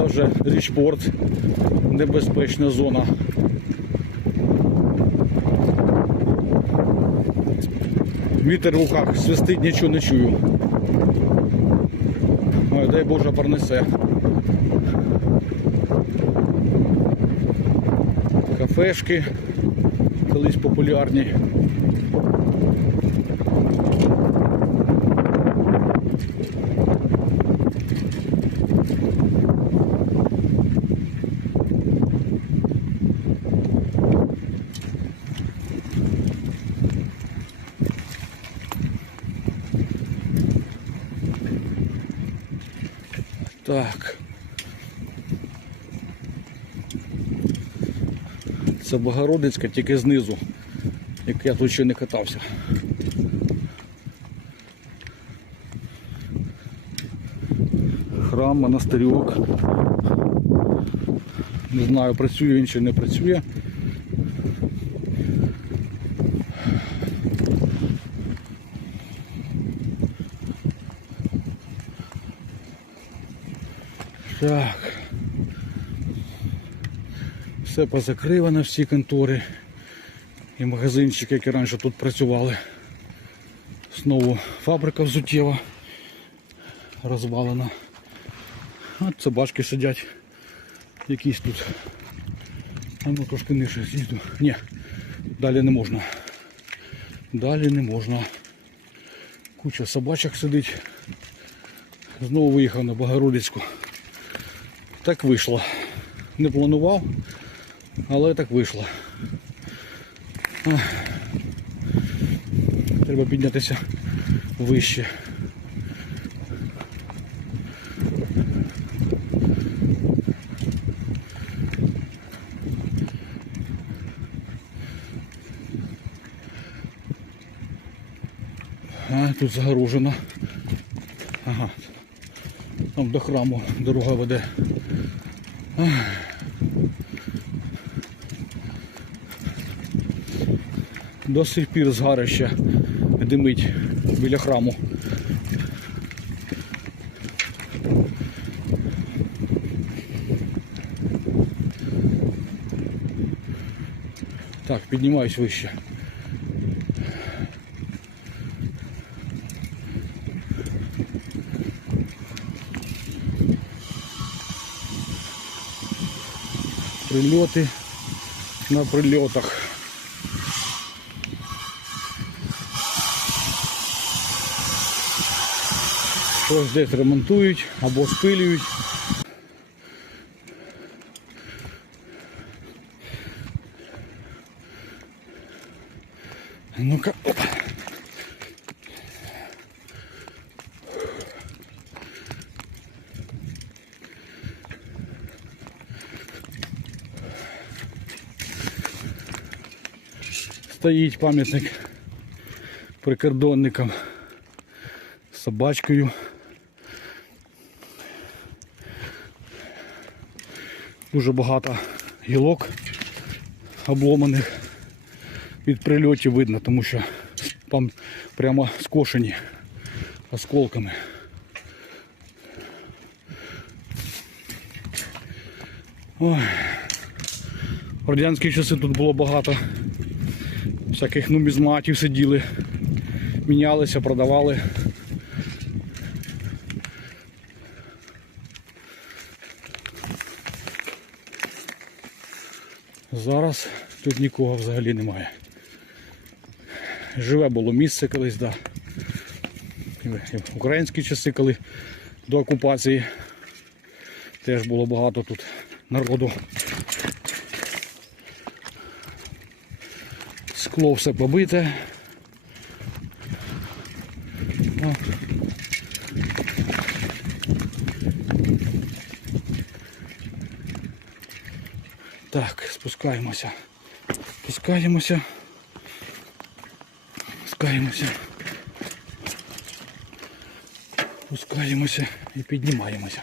Це вже річпорт, небезпечна зона. Вітер в руках, свистить, нічого не чую. Ой, дай Боже пронесе. Кафешки колись популярні. Так. Це Богородицька, тільки знизу, як я тут ще не катався. Храм, монастирьок. Не знаю, працює він чи не працює. Так. Все позакривано, всі контори і магазинчики, які раніше тут працювали. Знову фабрика взуттєва розвалена. От собачки сидять. Якісь тут. А ну трошки нижче з'їду. Ні, далі не можна. Далі не можна. Куча собачок сидить. Знову виїхав на Богородицьку. Так вийшло. Не планував, але так вийшло. Треба піднятися вище. А, тут загорожено. Ага. Там до храму дорога веде. До сих пір згарище димить біля храму. Так, піднімаюсь вище. Прильоти на прильотах. Щось десь ремонтують або спилюють. Ну-ка, опа. Стоїть пам'ятник прикордонникам з собачкою. Дуже багато гілок обломаних від прильотів видно, тому що там прямо скошені осколками. Ой. В радянські часи тут було багато всяких нумізматів сиділи, мінялися, продавали. Зараз тут нікого взагалі немає. Живе було місце колись, да. В українські часи, коли до окупації теж було багато тут народу. Скло все побите. О. Так, спускаємося. Спускаємося. Спускаємося. Спускаємося і піднімаємося.